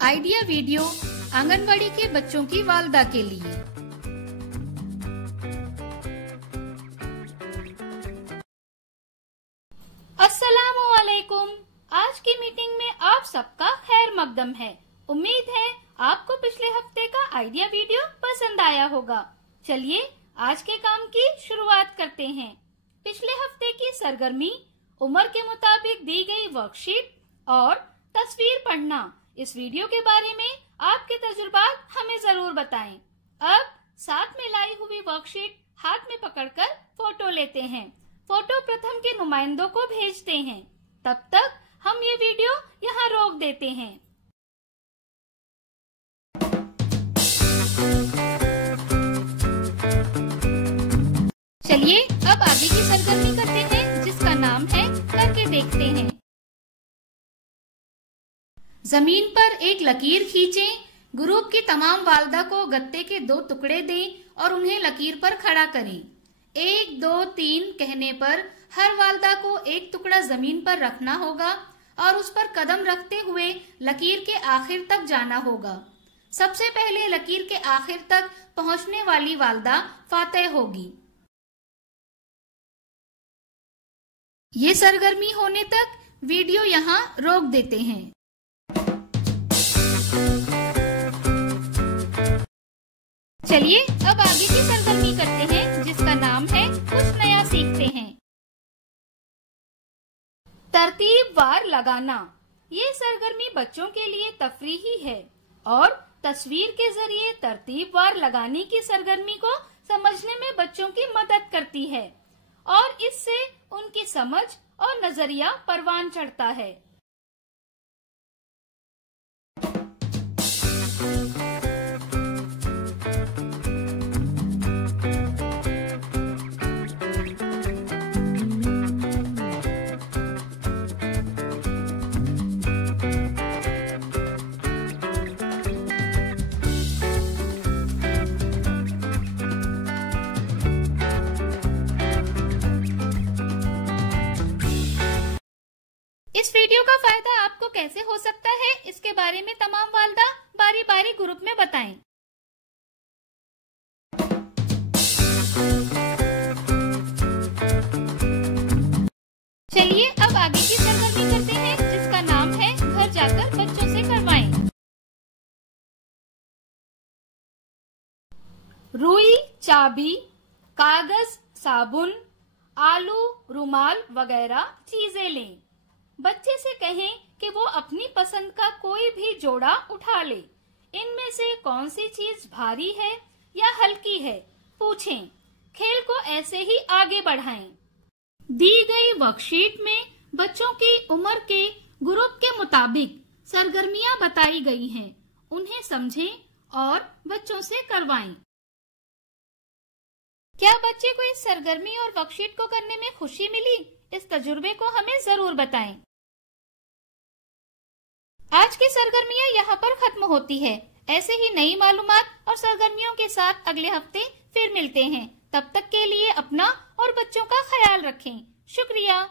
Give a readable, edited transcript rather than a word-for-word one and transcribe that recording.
Idea video anganwadi के बच्चों की वालदा के लिए। अस्सलामु अलैकुम। आज की मीटिंग में आप सबका खैर मकदम है। उम्मीद है आपको पिछले हफ्ते का आइडिया वीडियो पसंद आया होगा। चलिए आज के काम की शुरुआत करते हैं। पिछले हफ्ते की सरगर्मी उम्र के मुताबिक दी गई वर्कशीट और तस्वीर पढ़ना, इस वीडियो के बारे में आपके तजुर्बात हमें जरूर बताएं। अब साथ में लाई हुई वर्कशीट हाथ में पकड़कर फोटो लेते हैं। फोटो प्रथम के नुमाइंदों को भेजते हैं। तब तक हम ये वीडियो यहाँ रोक देते हैं। चलिए अब आगे की सरगर्मी करते हैं, जिसका नाम है करके देखते हैं। जमीन पर एक लकीर खींचें। ग्रुप की तमाम वालदा को गत्ते के 2 टुकड़े दें और उन्हें लकीर पर खड़ा करें। 1, 2, 3 कहने पर हर वालदा को एक टुकड़ा जमीन पर रखना होगा और उस पर कदम रखते हुए लकीर के आखिर तक जाना होगा। सबसे पहले लकीर के आखिर तक पहुंचने वाली वालदा फातेह होगी। ये सरगर्मी होने तक वीडियो यहाँ रोक देते हैं। चलिए अब आगे की सरगर्मी करते हैं, जिसका नाम है कुछ नया सीखते हैं। तरतीबवार लगाना। ये सरगर्मी बच्चों के लिए तफरीही है और तस्वीर के जरिए तरतीबवार लगाने की सरगर्मी को समझने में बच्चों की मदद करती है और इससे उनकी समझ और नजरिया परवान चढ़ता है। इस वीडियो का फायदा आपको कैसे हो सकता है, इसके बारे में तमाम वालदा बारी बारी ग्रुप में बताएं। चलिए अब आगे की सरगर्मी करते हैं, जिसका नाम है घर जाकर बच्चों से करवाएं। रुई, चाबी, कागज, साबुन, आलू, रुमाल वगैरह चीजें लें। बच्चे से कहें कि वो अपनी पसंद का कोई भी जोड़ा उठा ले। इनमें से कौन सी चीज भारी है या हल्की है, पूछें। खेल को ऐसे ही आगे बढ़ाएं। दी गई वर्कशीट में बच्चों की उम्र के ग्रुप के मुताबिक सरगर्मियां बताई गई हैं। उन्हें समझें और बच्चों से करवाएं। क्या बच्चे को इस सरगर्मी और वर्कशीट को करने में खुशी मिली? इस तजुर्बे को हमें जरूर बताएं। आज की सरगर्मियां यहाँ पर खत्म होती है। ऐसे ही नई मालूमात और सरगर्मियों के साथ अगले हफ्ते फिर मिलते हैं। तब तक के लिए अपना और बच्चों का ख्याल रखें। शुक्रिया।